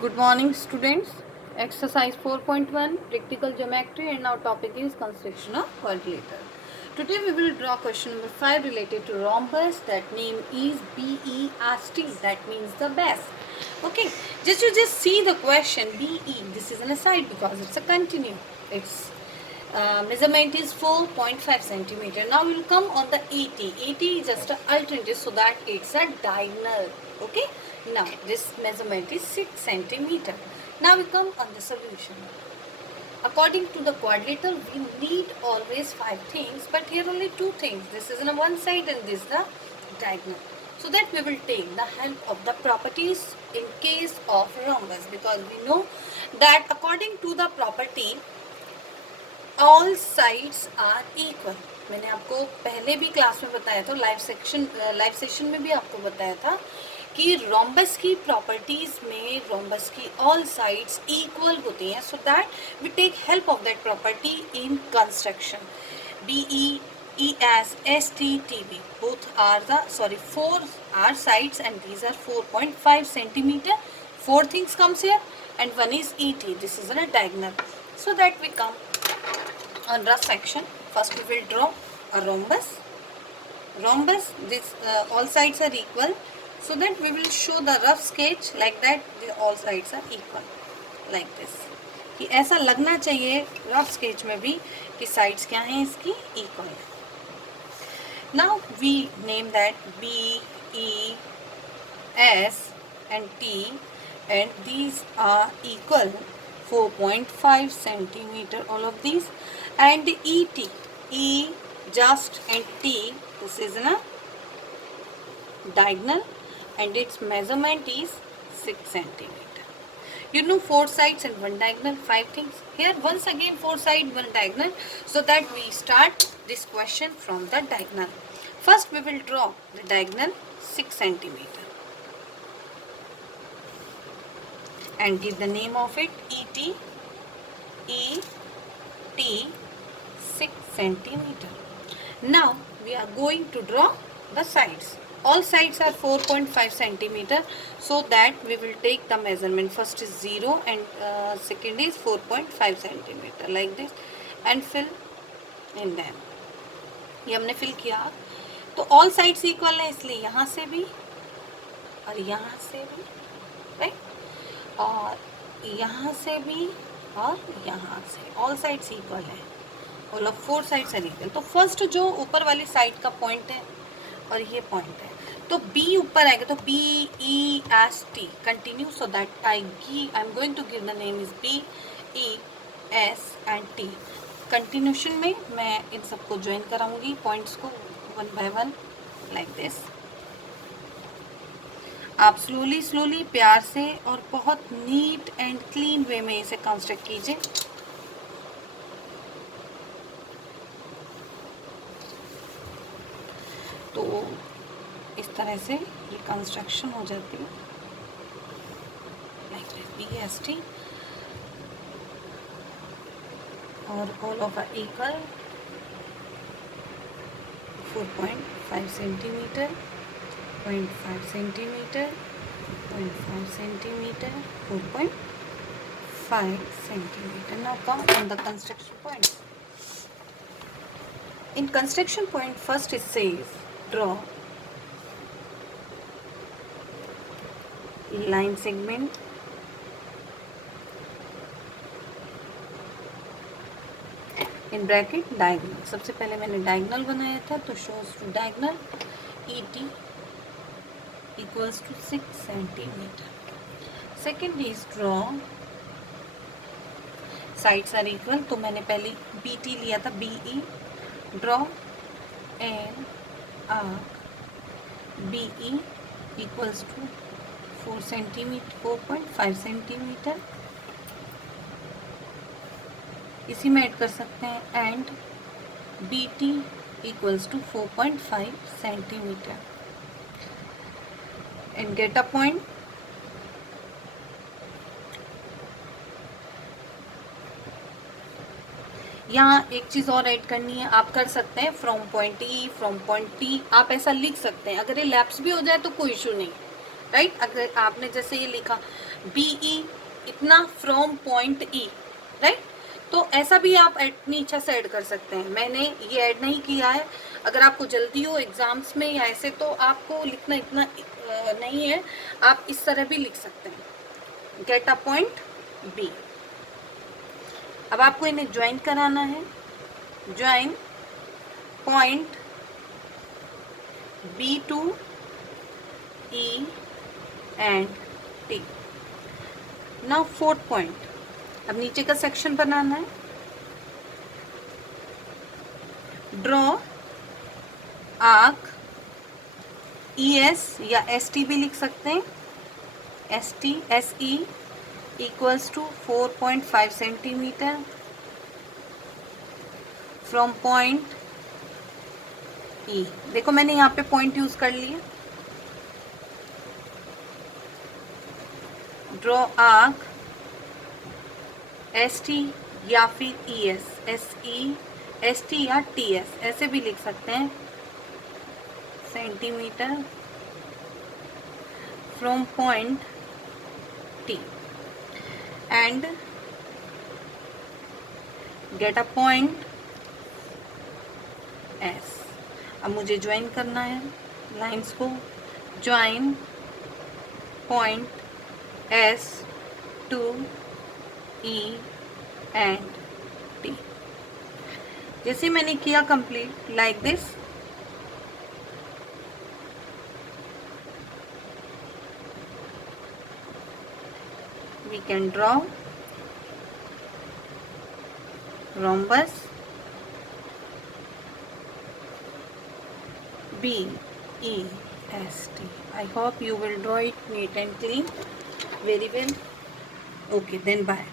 Good morning, students. Exercise 4.1 Practical Geometry, and our topic is construction of quadrilateral. Today we will draw question number 5 related to rhombus. That name is BEST. That means the best. Okay, just see the question BE. This is an aside because it's a continuum. Its measurement is 4.5 centimeter. Now we will come on the AT. AT is just an alternative so that it's a diagonal. Okay. Now this measurement is 6 centimeter. Now we come on the solution. According to the quadrilateral, we need always 5 things, but here only 2 things. This is on one side and this is the diagonal. So that we will take the help of the properties in case of rhombus, because we know that according to the property all sides are equal. मैंने आपको पहले भी class में बताया था, live session में भी आपको बताया था कि रोम्बस की प्रॉपर्टीज में रोम्बस की ऑल साइड्स इक्वल होती हैं. So that we take help of that property in construction. BEES STTB both are the 4 are sides and these are 4.5 centimeter. 4 things comes here and one is ET. This is a diagonal. So that we come on rough section. First we will draw a rhombus. This all sides are equal, so that we will show the rough sketch like that. All sides are equal like this. कि ऐसा लगना चाहिए rough sketch में भी कि sides क्या हैं इसकी इक्वल है. Now we name that BES and T and these are equal 4.5 centimeter, all of these, and ET, E just and T, this is a diagonal and its measurement is 6 centimeter. You know 4 sides and 1 diagonal, 5 things. Here once again 4 side, 1 diagonal, so that we start this question from the diagonal. First we will draw the diagonal 6 centimeter and give the name of it ET. ET 6 centimeter. Now we are going to draw the sides. All sides are 4.5 centimeter, so that we will take the measurement. First is 0 and second is 4.5 centimeter like this and fill in them. ये हमने fill किया. तो all sides equal है, इसलिए यहाँ से भी और यहाँ से भी, right? और यहाँ से भी और यहाँ से all sides equal है. all of 4 sides are equal. तो फर्स्ट जो ऊपर वाली साइड का पॉइंट है और ये पॉइंट है, तो B ऊपर आएगा तो BEST continue. So that I am going to give the name is BES and T. Continuation में मैं इन सबको ज्वाइन कराऊंगी पॉइंट्स को 1 by 1 लाइक दिस. आप स्लोली प्यार से और बहुत नीट एंड क्लीन वे में इसे कंस्ट्रक्ट कीजिए. तो इस तरह से ये कंस्ट्रक्शन हो जाती है लाइक BEST और all of are equal 4.5 centimetre, 0.5 centimetre, 0.5 centimetre, 4.5 centimeter. Now come on the construction points. In construction point, first it says draw line segment in bracket diagonal. सबसे पहले मैंने diagonal बनाया था, तो shows to diagonal ET equals to 6 centimeter. Second is draw sides are equal, तो मैंने पहले BT लिया था, BE. draw an arc BE equals to 4 centimeter, 4.5 centimeter. इसी में ऐड कर सकते हैं and BT equals to 4.5 centimeter and get a point. यहाँ एक चीज़ और ऐड करनी है, आप कर सकते हैं from point E, from point T, आप ऐसा लिख सकते हैं. अगर ये लैप्स भी हो जाए तो कोई इशू नहीं, राइट? अगर आपने जैसे ये लिखा BE इतना फ्रॉम पॉइंट E, राइट। तो ऐसा भी आप अपनी इच्छा से ऐड कर सकते हैं, मैंने ये ऐड नहीं किया है। अगर आपको जल्दी हो एग्जाम्स में या ऐसे तो आपको लिखना इतना नहीं है, आप इस तरह भी लिख सकते हैं, गेट अ पॉइंट B। अब आपको इन्हें ज्वाइन कराना है, join point B to E and T। Now fourth point, अब नीचे का सेक्शन बनाना है। ड्रॉ आर्क ES या ST भी लिख सकते हैं, SE equals to 4.5 centimetre from point E। देखो मैंने यहाँ पे पॉइंट यूज कर लिया। ड्रॉ आर्क ST या फिर ES, SE ST या TS ऐसे भी लिख सकते हैं, centimetre from point T and get a point S। अब मुझे ज्वाइन करना है लाइंस को, join point S to E and T। जैसे मैंने किया complete like this. We can draw rhombus BEST। I hope you will draw it neat and clean very well. Okay, then bye.